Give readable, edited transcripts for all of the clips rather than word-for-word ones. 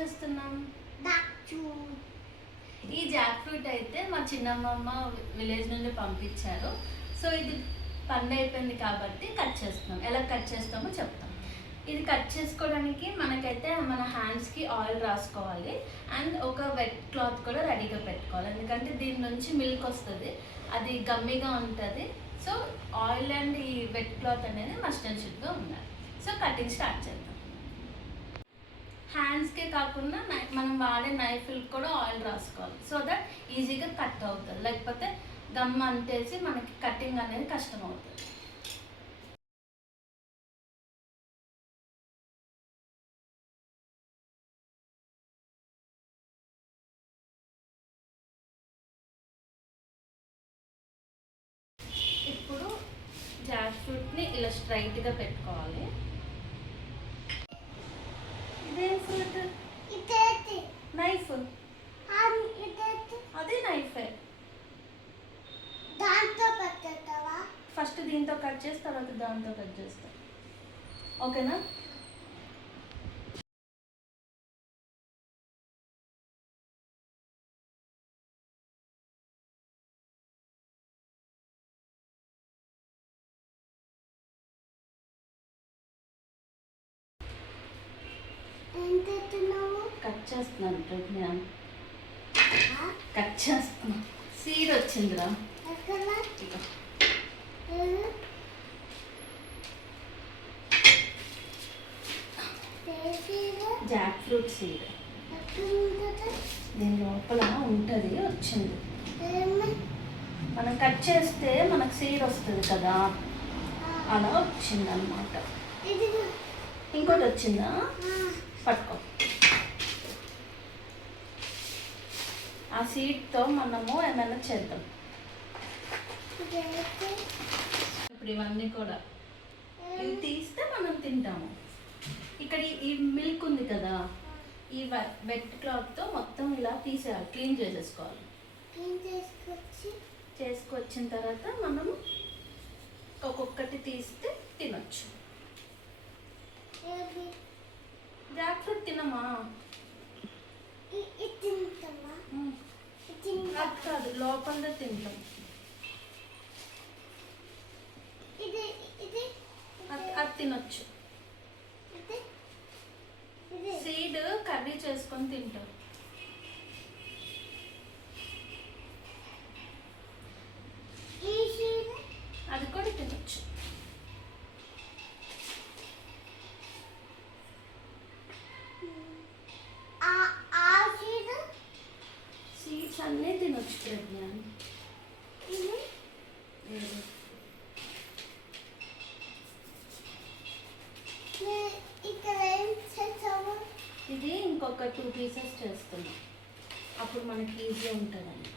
చేస్తున్నాం? ఈ Jack fruit అయితే మా చిన్నమ్మమ్మ విలేజ్ నుండి పంపించారు. సో ఇది పండు అయిపోయింది కాబట్టి కట్ చేస్తున్నాం. ఎలా కట్ చేస్తామో చెప్తాం. ఇది కట్ చేసుకోవడానికి మనకైతే మన హ్యాండ్స్కి ఆయిల్ రాసుకోవాలి అండ్ ఒక వెట్ క్లాత్ కూడా రెడీగా పెట్టుకోవాలి. ఎందుకంటే దీని నుంచి మిల్క్ వస్తుంది, అది గమ్మీగా ఉంటుంది. సో ఆయిల్ అండ్ ఈ వెట్ క్లాత్ అనేది మస్ట్ అండ్ షుడ్గా ఉండాలి. సో కటింగ్ స్టార్ట్ చేద్దాం. హ్యాండ్స్కే కాకుండా మనం వాడే నైఫ్కి కూడా ఆయిల్ రాసుకోవాలి, సో దట్ ఈజీగా కట్ అవుతుంది. లేకపోతే గమ్ అంటేసి మనకి కటింగ్ అనేది కష్టం అవుతుంది. ఇప్పుడు జాక్ ఫ్రూట్ని ఇలా స్ట్రైట్గా పెట్టుకోవాలి. ఇదేం ఫ్రూట్? నైఫ్. అదే నైఫే. ఫస్ట్ దీంతో కట్ చేసి తర్వాత దాంతో కట్ చేస్తా. ఓకేనా? కట్ చేస్తున్నాను. కట్ చేస్తున్నా. సీడ్ వచ్చిందిరా. జాక్ ఫ్రూట్ సీడ్ దీని లోపల ఉంటుంది, వచ్చింది. మనం కట్ చేస్తే మనకు సీడ్ వస్తుంది కదా, అలా వచ్చింది అన్నమాట. ఇంకోటి వచ్చిందా? పట్టుకో. ఆ సీడ్తో మనము ఏమైనా చేద్దాం. ఇప్పుడు ఇవన్నీ కూడా ఇవి తీస్తే మనం తింటాము. ఇక్కడ ఈ మిల్క్ ఉంది కదా, ఈ వెట్ క్లాత్తో మొత్తం ఇలా తీసేయాలి, క్లీన్ చేసేసుకోవాలి. చేసుకొచ్చిన తర్వాత మనము ఒక్కొక్కటి తీస్తే తినొచ్చు. జాక్ ఫ్రూట్ తినమా? అది కాదు, లోపలదే తింటాం. అది తినొచ్చు. సీడ్ కర్రీ చేసుకొని తింటాం. అది కూడా తినొచ్చు. సీడ్స్ అన్నీ తినొచ్చు ప్రజ్ఞాన్. ఇది ఇంకొక 2 పీసెస్ చేస్తున్నాం, అప్పుడు మనకి ఈజీ ఉంటుందండి.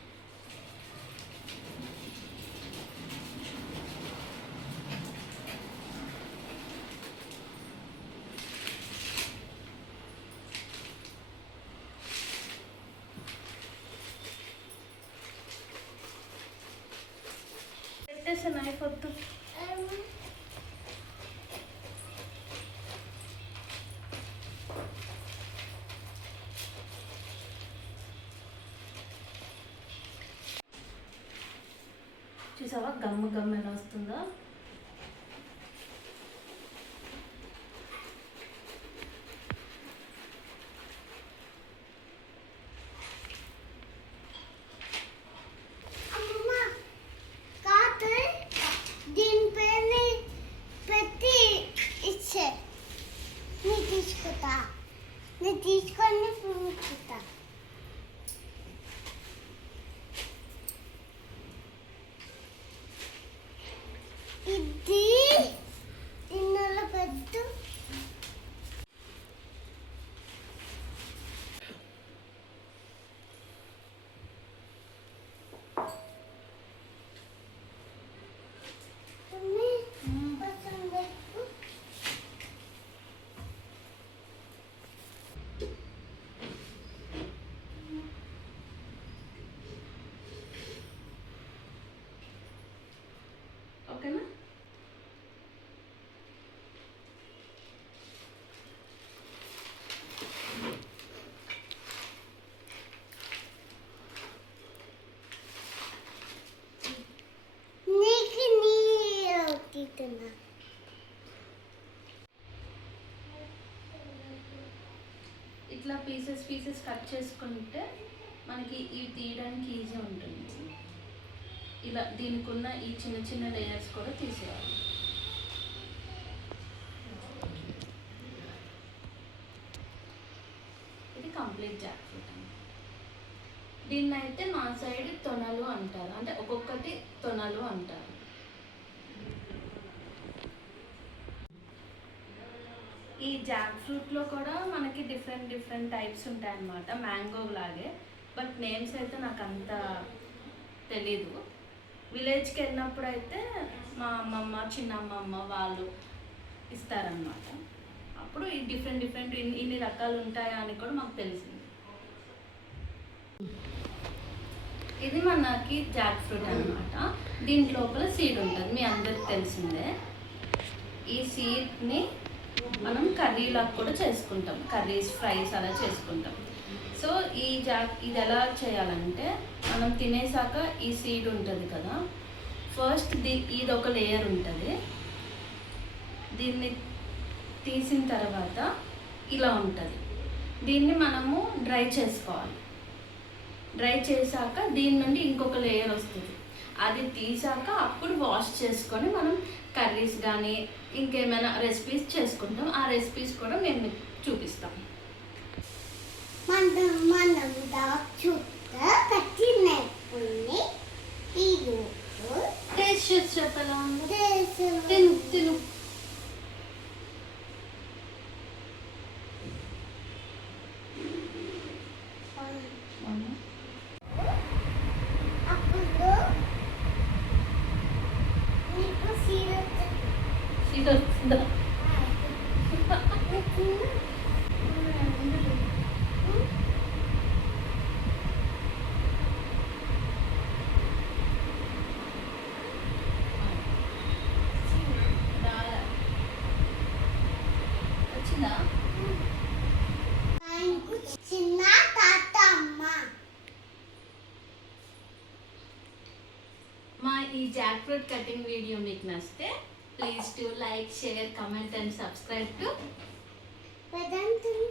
పెట్టేసి నైఫ్ వద్దు. చూసావా గమ్మ గమ్మ ఎలా వస్తుందో? తీసుకొని చూస్తా. ఇట్లా పీసెస్ పీసెస్ కట్ చేసుకుంటే మనకి ఇవి తీయడానికి ఈజీ ఉంటుంది. ఇలా దీనికి ఉన్న ఈ చిన్న చిన్న లేయర్స్ కూడా తీసేయాలి. ఇది కంప్లీట్ జాక్ ఫ్రూట్ అండి. దీన్ని అయితే మా సైడ్ తొనలు అంటారు, అంటే ఒక్కొక్కటి తొనలు అంటారు. ఈ జాక్ ఫ్రూట్లో కూడా మనకి డిఫరెంట్ డిఫరెంట్ టైప్స్ ఉంటాయి అన్నమాట, మ్యాంగో లాగే. బట్ నేమ్స్ అయితే నాకు అంత తెలీదు. విలేజ్కి వెళ్ళినప్పుడు అయితే మా అమ్మమ్మ చిన్నమ్మమ్మ వాళ్ళు ఇస్తారనమాట. అప్పుడు ఈ డిఫరెంట్ డిఫరెంట్ ఇన్ని రకాలు ఉంటాయా అని కూడా మాకు తెలిసింది. ఇది మనకి జాక్ ఫ్రూట్ అనమాట. దీని లోపల సీడ్ ఉంటుంది, మీ అందరికి తెలిసిందే. ఈ సీడ్ని మనం కర్రీలాగా కూడా చేసుకుంటాం, కర్రీస్ ఫ్రైస్ అలా చేసుకుంటాం. సో ఇది ఎలా చేయాలంటే, మనం తినేసాక ఈ సీడ్ ఉంటుంది కదా, ఫస్ట్ ఇది ఒక లేయర్ ఉంటుంది. దీన్ని తీసిన తర్వాత ఇలా ఉంటుంది. దీన్ని మనము డ్రై చేసుకోవాలి. డ్రై చేశాక దీని నుండి ఇంకొక లేయర్ వస్తుంది. అది తీసాక అప్పుడు వాష్ చేసుకొని మనం కర్రీస్ కానీ ఇంకేమైనా రెసిపీస్ చేసుకుంటాం. ఆ రెసిపీస్ కూడా మేము చూపిస్తాం. టేస్ట్ చేసి చెప్పాలా? తిను తిను. వస్తుందా? వచ్చిందా? చిన్న తాత అమ్మ. మా ఈ జాక్ ఫ్రూట్ కటింగ్ వీడియో మీకు నచ్చితే please to like, share, comment and subscribe to Vedantam.